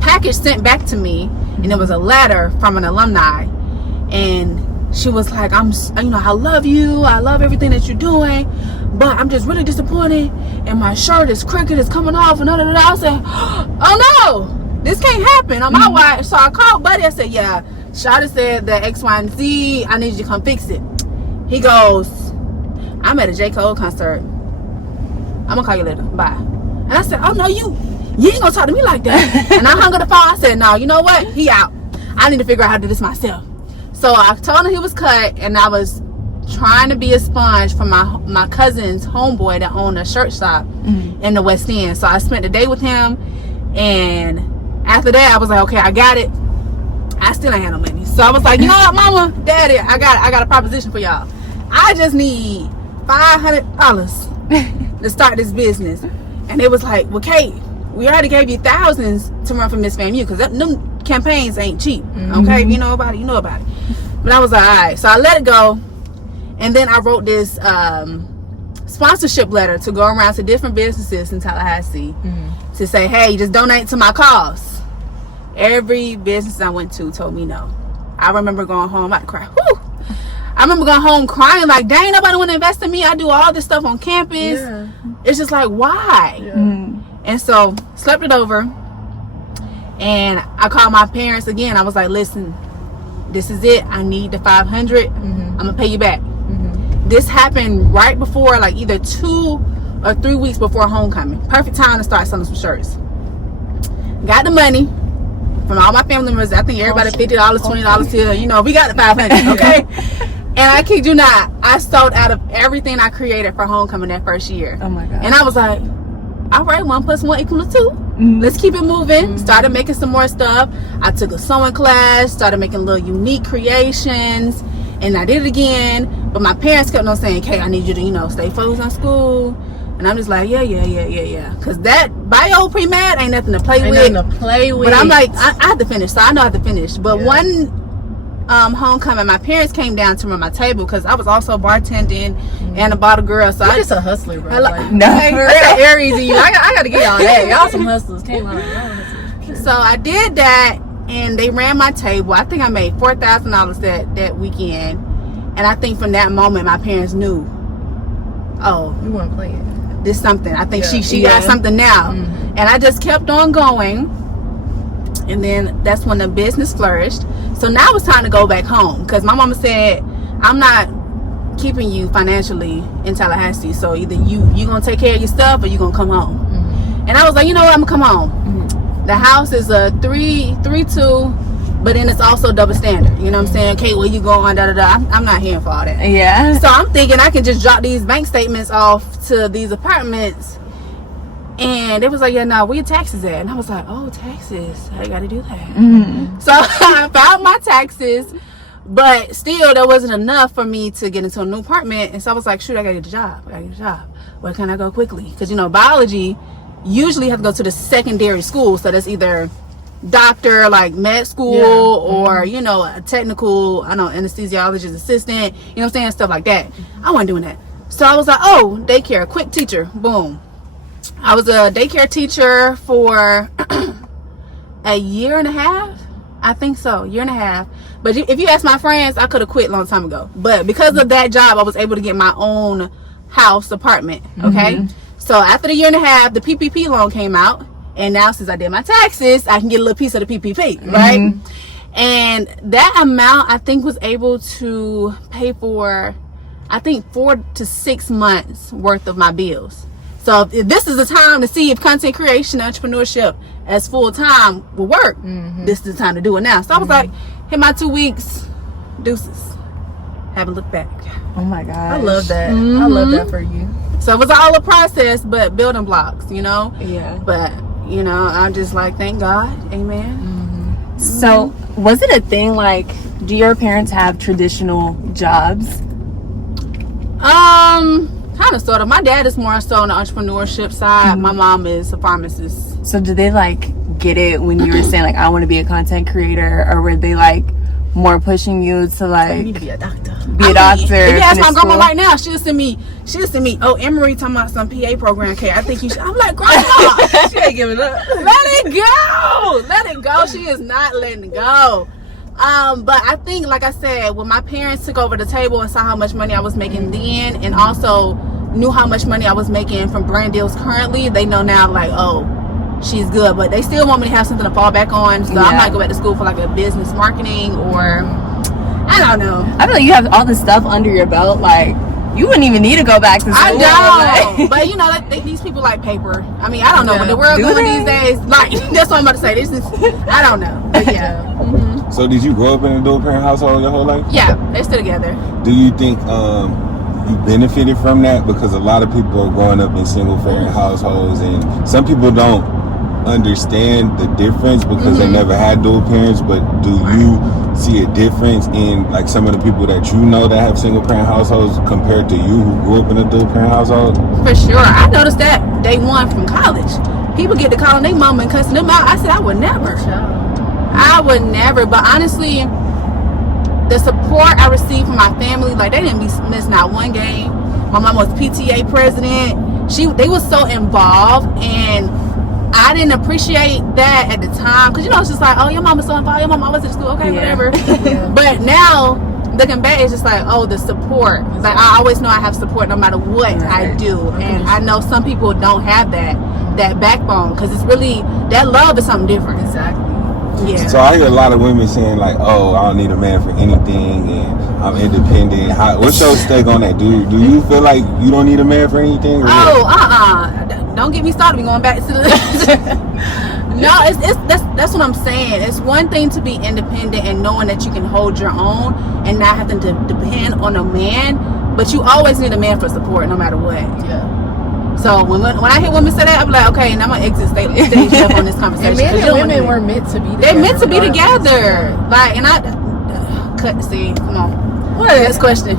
package sent back to me, and it was a letter from an alumni. And she was like, I love you. I love everything that you're doing, but I'm just really disappointed. And my shirt is crooked. It's coming off. And I said, oh no, this can't happen on my watch. So I called Buddy. I said, yeah, Shada said that X, Y, and Z. I need you to come fix it. He goes, I'm at a J. Cole concert. I'm gonna call you later. Bye. And I said, oh no, you ain't gonna talk to me like that. And I hung up the phone. I said, no, you know what? He out. I need to figure out how to do this myself. So I told him he was cut, and I was trying to be a sponge for my cousin's homeboy that owned a shirt shop in the West End. So I spent the day with him, and after that I was like, okay, I got it. I still ain't had no money. So I was like, you know what, Mama, Daddy, I got a proposition for y'all. I just need $500 to start this business. And it was like, well, Kate, we already gave you thousands to run for Miss FAMU, because them campaigns ain't cheap. Okay, if you know about it, you know about it. But I was like, all right. So I let it go, and then I wrote this sponsorship letter to go around to different businesses in Tallahassee to say, hey, just donate to my cause. Every business I went to told me no. I remember going home, I cried. Whew. I remember going home crying like, dang, nobody want to invest in me. I do all this stuff on campus. Yeah. It's just like, why? Yeah. And so slept it over, and I called my parents again. I was like, listen, this is it. I need the 500. I'm gonna pay you back. This happened right before, like either 2 or 3 weeks before homecoming. Perfect time to start selling some shirts. Got the money from all my family members. I think everybody $50, $20 here. You know, we got the 500. Okay. And I kid you not, I sold out of everything I created for homecoming that first year. Oh my god. And I was like, all right, 1 + 1 = 2. Let's keep it moving. Started making some more stuff. I took a sewing class, started making little unique creations, and I did it again. But my parents kept on saying, Kay, I need you to, you know, stay focused on school. And I'm just like, yeah. Because that bio pre-med ain't nothing to play with. But I'm like, I have to finish. So I know I have to finish. But one homecoming, my parents came down to my table, because I was also bartending and a bottle girl. So I just a hustler, bro. That's Aries in you. I got to get y'all that. Y'all some hustlers. Came on. So I did that, and they ran my table. I think I made $4,000 that weekend. And I think from that moment, my parents knew, oh, you weren't playing. This something. I think she got something now. And I just kept on going. And then that's when the business flourished. So now it's time to go back home, because my mama said, I'm not keeping you financially in Tallahassee, so either you gonna take care of your stuff, or you gonna come home. And I was like, you know what, I'm gonna come home. The house is a 3-2, but then it's also double standard. You know what I'm saying? Kate, where you going? I'm not here for all that. Yeah. So I'm thinking I can just drop these bank statements off to these apartments. And it was like, yeah, no, where your taxes at? And I was like, oh, taxes. I got to do that. So I filed my taxes, but still there wasn't enough for me to get into a new apartment. And so I was like, shoot, I got to get a job. Where can I go quickly? Because, you know, biology, usually you have to go to the secondary school. So that's either doctor, like med school, or, you know, a technical, I don't know, anesthesiologist assistant, you know what I'm saying? Stuff like that. I wasn't doing that. So I was like, oh, daycare, quick teacher, boom. I was a daycare teacher for a year and a half. I think so, year and a half. But if you ask my friends, I could have quit a long time ago. But because of that job, I was able to get my own house apartment. Okay. So after the year and a half, the PPP loan came out. And now since I did my taxes, I can get a little piece of the PPP, right? And that amount, I think, was able to pay for, I think, 4 to 6 months worth of my bills. So if this is the time to see if content creation, entrepreneurship as full time will work, this is the time to do it now. So I was like, hit my 2 weeks, deuces. Haven't looked back. Oh my God. I love that. I love that for you. So it was all a process, but building blocks, you know? Yeah. But, you know, I'm just like, thank God. Amen. So was it a thing, like, do your parents have traditional jobs? Kind of, sort of. My dad is more so on the entrepreneurship side. My mom is a pharmacist. So do they, like, get it when you were saying like I want to be a content creator, or were they like more pushing you to like You need to be a doctor. be a doctor? If you ask my finish grandma school? right now, she'll send me, oh, Emery talking about some PA program, Kate. I think you should. I'm like, grandma, She ain't giving up. let it go. Let it go. She is not letting it go. But I think, like I said, when my parents took over the table and saw how much money I was making then, and also knew how much money I was making from brand deals currently, they know now, like, oh, she's good. But they still want me to have something to fall back on, so I might go back to school for like a business marketing, or I don't know. I feel like you have all this stuff under your belt. Like you wouldn't even need to go back to school. I don't. Like, But you know, these people like paper. I mean, I don't know Yeah. what the world Do going they? these days. Like, that's what I'm about to say. This is, I don't know. But yeah. So did you grow up in a dual parent household your whole life? Yeah, they're still together. Do you think you benefited from that? Because a lot of people are growing up in single parent households, and some people don't understand the difference because they never had dual parents. But do you see a difference in like some of the people that you know that have single parent households compared to you who grew up in a dual parent household? For sure. I noticed that day one from college. People get to calling their mama and cussing them out. I said, I would never. I would never. But honestly, the support I received from my family, like they didn't miss not one game. My mom was PTA president. They was so involved, and I didn't appreciate that at the time, because you know it's just like, oh, your mama's so involved, your mama always at school, okay, whatever. But now looking back, it's just like, oh, the support. Like I always know I have support no matter what I do, and I know some people don't have that backbone, because it's really, that love is something different. Exactly. Yeah. So I hear a lot of women saying like, "Oh, I don't need a man for anything, and I'm independent." What's your take on that? Do you feel like you don't need a man for anything? Or Don't get me started. We going back to the No, that's what I'm saying. It's one thing to be independent and knowing that you can hold your own and not having to depend on a man, but you always need a man for support no matter what. Yeah. So when I hear women say that, I'm like, okay, and I'm gonna exit stage left on this conversation. And men 'cause and you don't women wanna- were meant to be together. They're meant to be regardless. together. Like, and I cut. See, come on. What? Next question.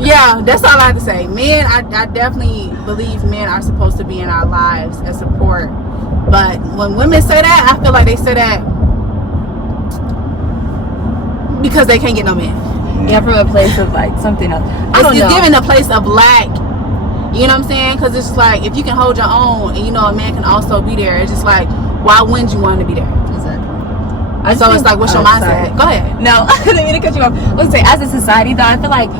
Yeah, that's all I have to say. Men, I definitely believe men are supposed to be in our lives as support. But when women say that, I feel like they say that because they can't get no man. yeah, from a place of like something else. I don't It's know. given a place of lack. You know what I'm saying? Because it's just like, if you can hold your own and you know a man can also be there, it's just like, why wouldn't you want to be there? Exactly. So it's like, what's your mindset? Sorry. Go ahead. No, I didn't mean to cut you off. Let's say, as a society, though, I feel like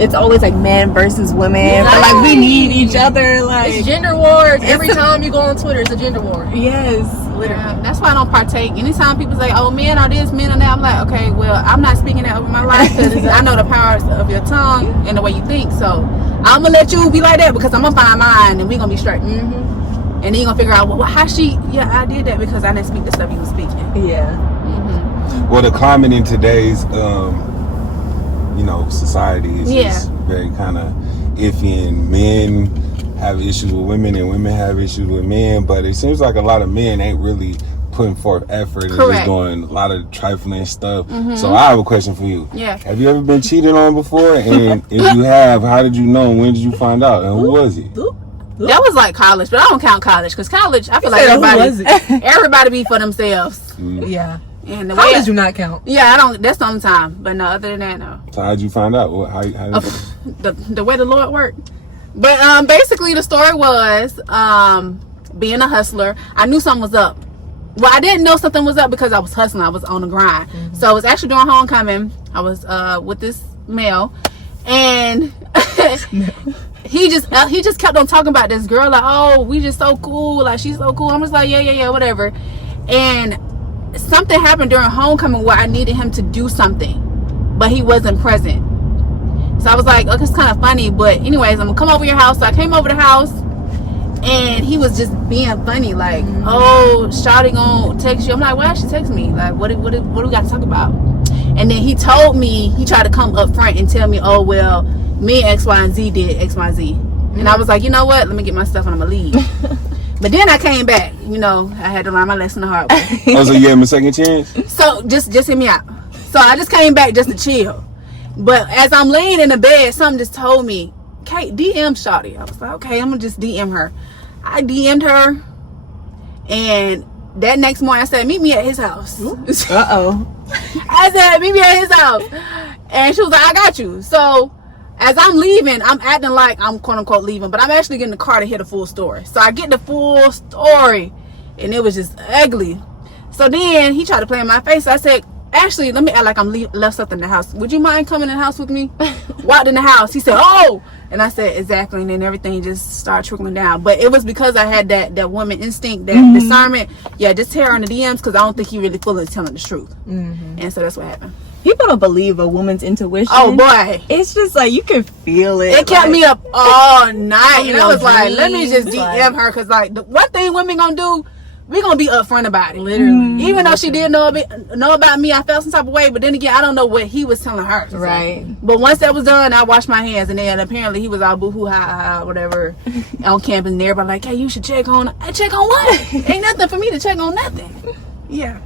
it's always like men versus women, but like we need each other. Like, It's gender wars. Every time you go on Twitter, it's a gender war. yes, Yeah, that's why I don't partake. Anytime people say, oh, men are this, men are that, I'm like, okay, well, I'm not speaking that over my life, because I know the powers of your tongue and the way you think. So I'm going to let you be like that, because I'm going to find mine and we're going to be straight. And then you're going to figure out, well, how I did that because I didn't speak the stuff you was speaking. yeah. Well, the climate in today's, society is just very kind of iffy, and men have issues with women and women have issues with men, but it seems like a lot of men ain't really putting forth effort and just doing a lot of trifling stuff. So I have a question for you. Yeah. Have you ever been cheated on before? And if you have, how did you know? When did you find out? And who was it? That was like college, but I don't count college, because college, I feel like Who was everybody be for themselves. Yeah. And the How way did you not count? Yeah, I don't. That's the only time. But no, other than that, no. So how did you find out? How The way the Lord worked. But basically, the story was being a hustler. I knew something was up. Well, I didn't know something was up because I was hustling. I was on the grind. So it was actually during homecoming. I was with this male, and he just kept on talking about this girl. Like, oh, we just so cool. Like, she's so cool. I'm just like, yeah, whatever. And something happened during homecoming where I needed him to do something, but he wasn't present. So I was like, okay, it's kind of funny, but anyways, I'm gonna come over your house. So I came over the house, and he was just being funny, like, oh, shawty gonna text you. I'm like, why she text me? Like, what do we got to talk about? And then he told me, he tried to come up front and tell me, oh, well, me and X, Y, and Z did X, Y, Z. And I was like, you know what? Let me get my stuff and I'm gonna leave. But then I came back. I had to learn my lesson the hard way. Oh, so you gave him a second chance? So just hear me out. So I just came back just to chill. But as I'm laying in the bed, something just told me, Kate, DM shawty. I was like, okay, I'm gonna just DM her. I DM'd her, and that next morning I said, meet me at his house. Uh-oh. I said, meet me at his house. And she was like, I got you. So as I'm leaving, I'm acting like I'm quote unquote leaving, but I'm actually getting the car to hear the full story. So I get the full story, and it was just ugly. So then he tried to play in my face. I said, actually, let me act like I'm left something in the house. Would you mind coming in the house with me? Walked in the house. He said, oh. And I said, exactly. And then everything just started trickling down. But it was because I had that woman instinct, that discernment. Yeah, just tear her in the DMs, because I don't think he really fully telling the truth. And so that's what happened. People don't believe a woman's intuition. Oh, boy. It's just like, you can feel it. It kept me up all night. And I was like, let me just DM her. Because, like, the one thing women gonna do, we gonna be upfront about it. Literally. Even though she did know about me, I felt some type of way. But then again, I don't know what he was telling her. Right. But once that was done, I washed my hands. And then apparently he was all boo-hoo, ha-ha, whatever, on campus. And everybody like, hey, you should check on. I check on what? Ain't nothing for me to check on nothing. Yeah.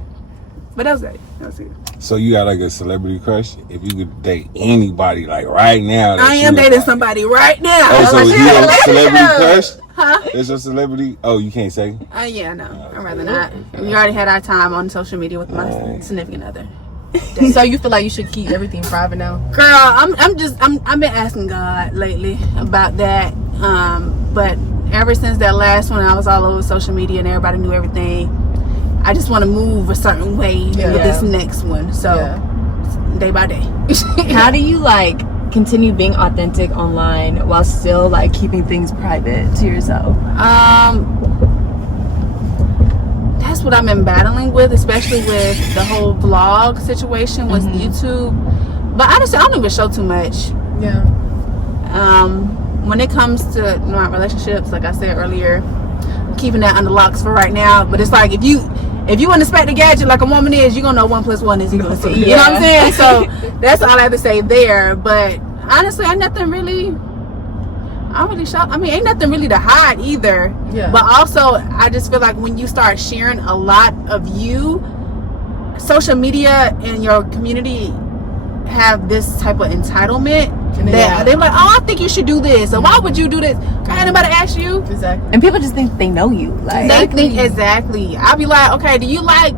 But that was it. That was it. So you got like a celebrity crush? If you could date anybody like right now. I am dating somebody right now. Oh, so you have a celebrity crush? Huh? Is your celebrity? Oh, you can't say? Yeah, no. I'd rather not. We already had our time on social media with my significant other. So you feel like you should keep everything private now? Girl, I've been asking God lately about that. But ever since that last one, I was all over social media and everybody knew everything. I just want to move a certain way with this next one. So day by day. How do you like continue being authentic online while still like keeping things private to yourself? That's what I've been battling with, especially with the whole vlog situation with YouTube. But honestly, I don't even show too much. Yeah. When it comes to my relationships, like I said earlier, I'm keeping that under locks for right now. But it's like if you inspect the gadget like a woman is, you're gonna know 1 + 1 is equal to 2. You know what I'm saying? So that's all I have to say there. But honestly, ain't nothing really to hide either. Yeah. But also, I just feel like when you start sharing a lot of you, social media and your community have this type of entitlement that they're like, oh, I think you should do this, or why would you do this? Ain't anybody ask you? Exactly. And people just think they know you. Like, They think exactly. I'll be like, okay, do you like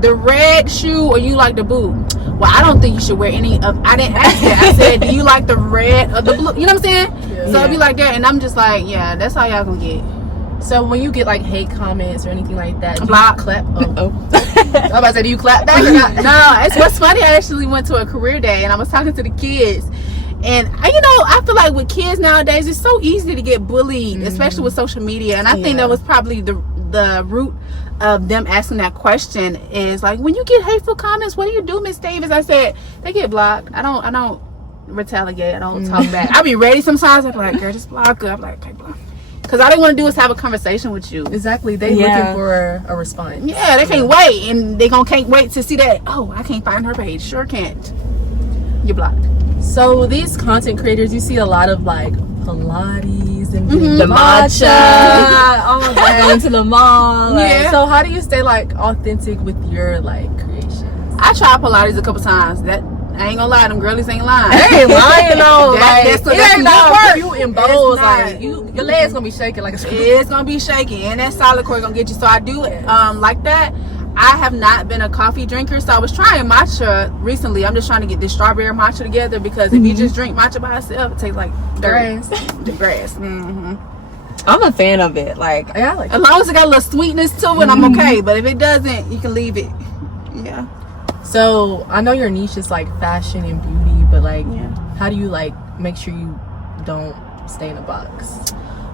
the red shoe or you like the boot? Well, I don't think you should wear any of. I didn't ask that. I said, do you like the red or the blue? You know what I'm saying? Yeah. So it'd be like that, and I'm just like, yeah, that's how y'all gonna get. So when you get like hate comments or anything like that, do you Block. clap? Oh. I was about to say, do you clap back or not? No, it's what's funny. I actually went to a career day and I was talking to the kids, and I feel like with kids nowadays, it's so easy to get bullied, especially with social media. And I think that was probably the root of them asking that question is like, when you get hateful comments, what do you do, Miss Davis? I said, they get blocked. I don't retaliate. I don't talk back. I be ready sometimes. I be like, girl, just block her. I'm like, okay, block. Because all they want to do is have a conversation with you. Exactly. They looking for a response. Yeah, they can't wait. And they can't wait to see that, oh, I can't find her page. Sure can't. You're blocked. So these content creators, you see a lot of like Pilates and the matcha, all of that. Going to the mall. Yeah. So how do you stay like authentic with your like creations? I tried Pilates a couple times. That I ain't gonna lie, them girlies ain't lying. They ain't lying though. That's not not work. work. You in bowls, It's like not. your legs gonna be shaking like a screw. It's gonna be shaky, and that solid core gonna get you. So I do like that. I have not been a coffee drinker, so I was trying matcha recently. I'm just trying to get this strawberry matcha together, because if you just drink matcha by itself, it tastes like dirt. The grass. I'm a fan of it. Like, Yeah, I like As long as it got a little sweetness to it, I'm okay. But if it doesn't, you can leave it. Yeah. So I know your niche is like fashion and beauty, but like, Yeah. how do you like make sure you don't stay in a box?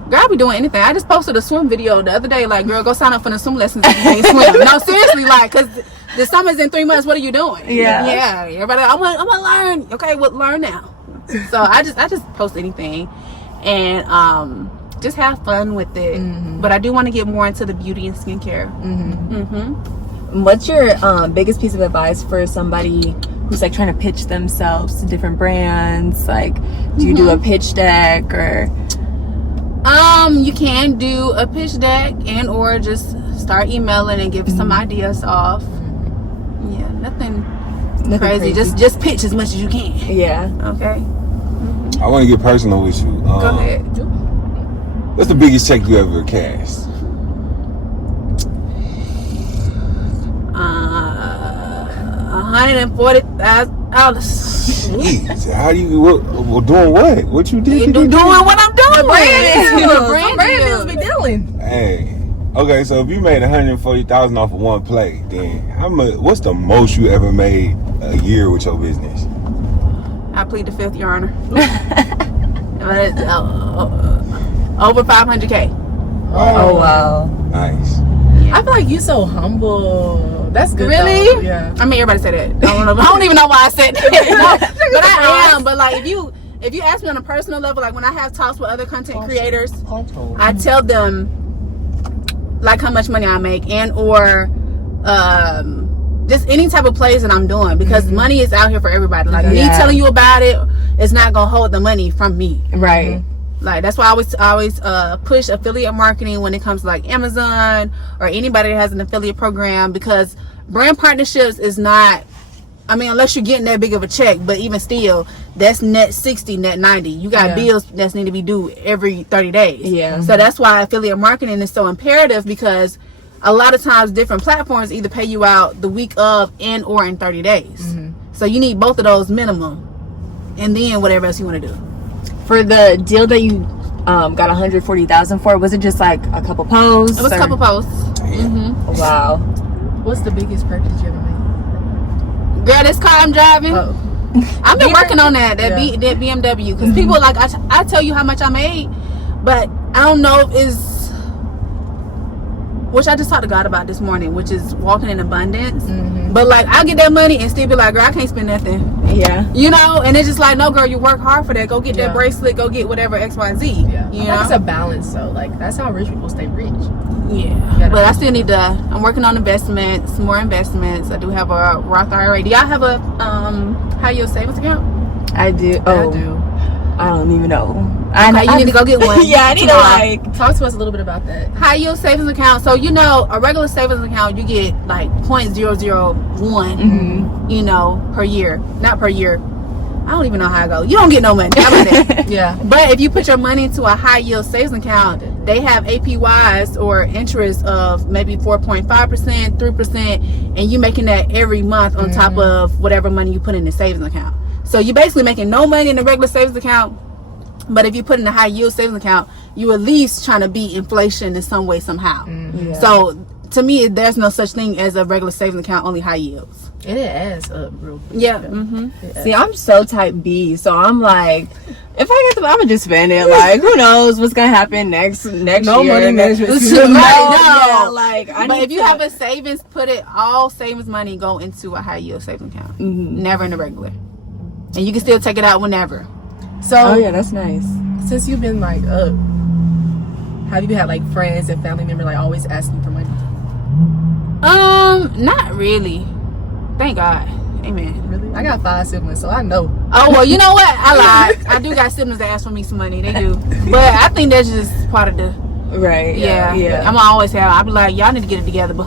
Girl, I be doing anything. I just posted a swim video the other day. Like, girl, go sign up for the swim lessons if you can't swim. No, seriously, like, because the summer's in 3 months. What are you doing? Yeah. Yeah. Everybody, I'm gonna learn. Okay, well, learn now. So I just post anything, and just have fun with it. But I do want to get more into the beauty and skincare. what's your biggest piece of advice for somebody who's like trying to pitch themselves to different brands? Like, do you do a pitch deck or? You can do a pitch deck and/or just start emailing and give some ideas off. Yeah, nothing crazy. Just pitch as much as you can. Yeah. Okay. I want to get personal with you. Go ahead. What's the biggest check you ever cashed? $140,000. Jeez, how do you doing what? What you did? Doing what I'm doing. Brand deals be dealing. Hey. Okay, so if you made $140,000 off of one play, then what's the most you ever made a year with your business? I plead the fifth, Your Honor. Over 500K. Oh wow. Nice. I feel like you so humble. That's good. Really? Though. Yeah. I mean, everybody said that. I don't even know why I said that. No, but I am. But like, if you ask me on a personal level, like when I have talks with other content creators, I tell them like how much money I make and or just any type of plays that I'm doing, because money is out here for everybody. Like me telling you about it, it's not gonna hold the money from me. Right. Like that's why I always push affiliate marketing when it comes to like Amazon or anybody that has an affiliate program, because brand partnerships is not, I mean, unless you're getting that big of a check, but even still, that's net 60, net 90. You got bills that need to be due every 30 days. Yeah. So that's why affiliate marketing is so imperative, because a lot of times different platforms either pay you out the week of and or in 30 days. So you need both of those minimum, and then whatever else you want to do. For the deal that you got $140,000 for, was it just like a couple posts? It was a couple posts. Wow. What's the biggest purchase you ever made? Girl, this car I'm driving. Oh. I've been working on that BMW, because people like I tell you how much I made, but I don't know if it's, which I just talked to God about this morning, which is walking in abundance. But like I get that money and still be like, girl, I can't spend nothing. Yeah. You know, and it's just like, no, girl, you work hard for that. Go get that bracelet. Go get whatever XYZ. Yeah. You know, it's a balance though. Like that's how rich people stay rich. Yeah. But I still need to. I'm working on investments, more investments. I do have a Roth IRA. Do y'all have a high yield savings account? I do. I do. I don't even know. You need to go get one. Yeah, I need to like talk to us a little bit about that. High yield savings account. So you know, a regular savings account, you get like 0.001, you know, per year. Not per year. I don't even know how I go. You don't get no money. How about that? Yeah. But if you put your money into a high yield savings account, they have APYs or interest of maybe 4.5%, 3%, and you making that every month on top of whatever money you put in the savings account. So you're basically making no money in the regular savings account, but if you put in a high yield savings account, you at least trying to beat inflation in some way somehow. So to me, there's no such thing as a regular savings account, only high yields. And it adds up real quick. Yeah. See, I'm so type B, so I'm like, if I get the, I'm gonna just spend it. Like, who knows what's gonna happen next No year? money management. Yeah, like, But if you have a savings, put it all savings money go into a high yield savings account, never in a regular, and you can still take it out whenever. So, oh yeah, that's nice. Since you've been like up, have you had like friends and family members like always asking for money? Not really. Thank God. Amen. Really? I got 5 siblings, so I know. Oh well, you know what? I lied. I do got siblings that ask for me some money. They do, but I think that's just part of the. Right. Yeah. I'm always have. I be like, y'all need to get it together, but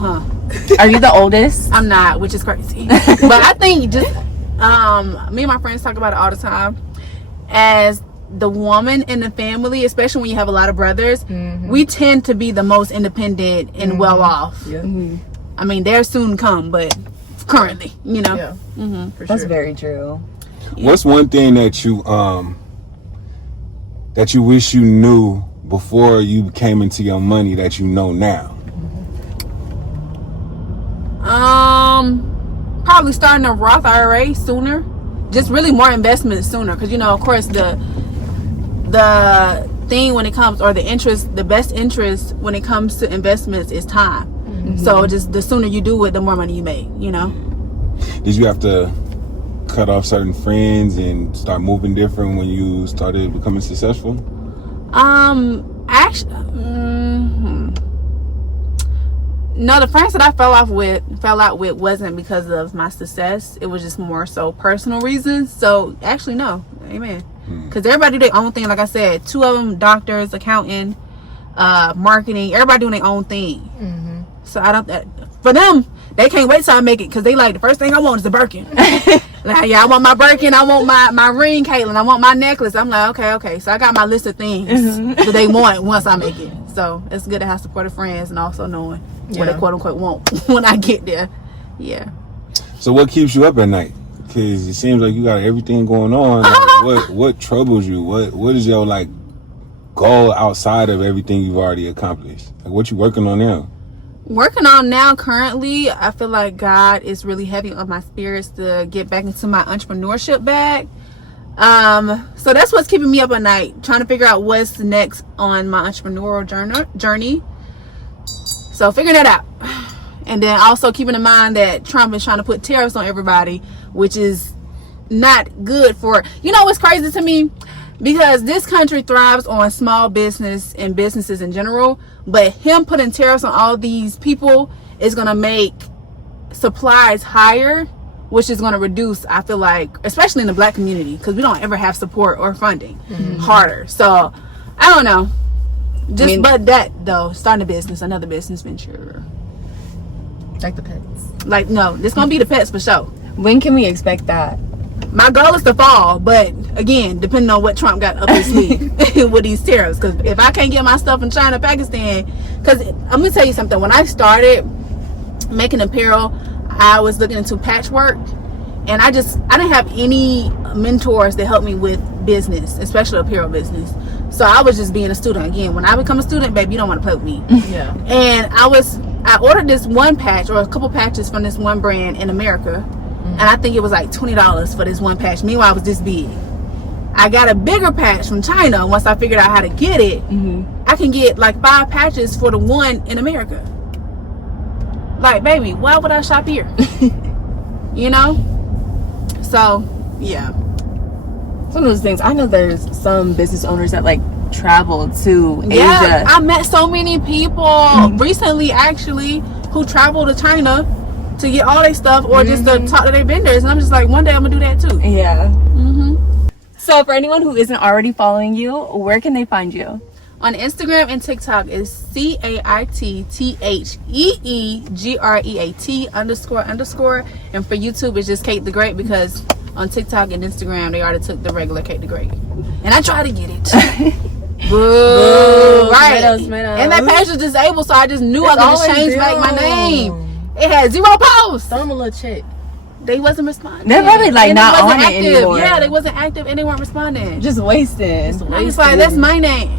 Are you the oldest? I'm not, which is crazy. But I think just me and my friends talk about it all the time. As the woman in the family, especially when you have a lot of brothers, we tend to be the most independent and well off. Yeah. I mean, they're soon come, but currently, you know. Yeah. For That's sure. very true. What's one thing that you wish you knew before you came into your money that you know now? Probably starting a Roth IRA sooner. Just really more investments sooner, because you know, of course, the thing when it comes, or the best interest when it comes to investments is time. So just the sooner you do it, the more money you make, you know. Did you have to cut off certain friends and start moving different when you started becoming successful? Actually, no, the friends that I fell out with wasn't because of my success. It was just more so personal reasons. So actually, no. Amen. Because everybody do their own thing. Like I said, 2 of them doctors, accounting, marketing. Everybody doing their own thing. So I don't. For them, they can't wait till I make it, because they like, the first thing I want is the Birkin. Like, yeah, I want my Birkin. I want my ring, Caitlyn. I want my necklace. I'm like, okay. So I got my list of things that they want once I make it. So it's good to have supportive friends and also knowing what they quote unquote want when I get there. Yeah. So what keeps you up at night? Because it seems like you got everything going on. Like, what troubles you? What is your like goal outside of everything you've already accomplished? Like, what you working on now? Working on now currently, I feel like God is really heavy on my spirits to get back into my entrepreneurship bag. So that's what's keeping me up at night, trying to figure out what's next on my entrepreneurial journey. So figuring that out. And then also keeping in mind that Trump is trying to put tariffs on everybody, which is not good for, you know what's crazy to me? Because this country thrives on small business and businesses in general, but him putting tariffs on all these people is going to make supplies higher, which is going to reduce, I feel like, especially in the black community, because we don't ever have support or funding, harder. So I don't know. But that though, starting a business, another business venture. Like the pets. Like, no, this gonna be the pets for sure. When can we expect that? My goal is to fall, but again, depending on what Trump got up his sleeve with these tariffs. Because if I can't get my stuff in China, Pakistan, because I'm gonna tell you something. When I started making apparel, I was looking into patchwork, and I didn't have any mentors that helped me with business, especially apparel business. So I was just being a student. Again, when I become a student, baby, you don't want to play with me. Yeah. And I ordered this one patch or a couple patches from this one brand in America, and I think it was like $20 for this one patch. Meanwhile, I was this big. I got a bigger patch from China. Once I figured out how to get it, I can get like 5 patches for the one in America. Like, baby, why would I shop here? You know? So, yeah. Some of those things, I know there's some business owners that like travel to Yeah, Asia. I met so many people recently, actually, who travel to China to get all their stuff or just to talk to their vendors. And I'm just like, one day I'm gonna do that too. Yeah. So for anyone who isn't already following you, where can they find you? On Instagram and TikTok is CAITTHEEGREAT __. And for YouTube, it's just Kate the Great, because on TikTok and Instagram, they already took the regular Kate the Great. And I tried to get it. Boo. Right. Tomatoes. And that page was disabled, so I just knew I could just change back my name. It had 0 posts. Throw them a little check. They wasn't responding. They're probably like And not it wasn't on it active. anymore. Yeah, they wasn't active and they weren't responding. Just wasting. I was like, that's my name.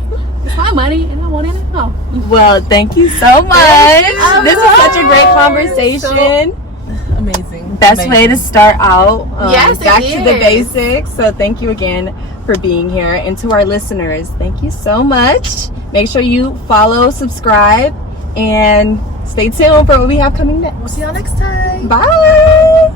It's my money and I want it now. Well, thank you so much. This was such a great conversation. Amazing. Best way to start out. Yes, it back to the is. basics. So thank you again for being here. And to our listeners, thank you so much. Make sure you follow, subscribe, and stay tuned for what we have coming next. We'll see y'all next time. Bye.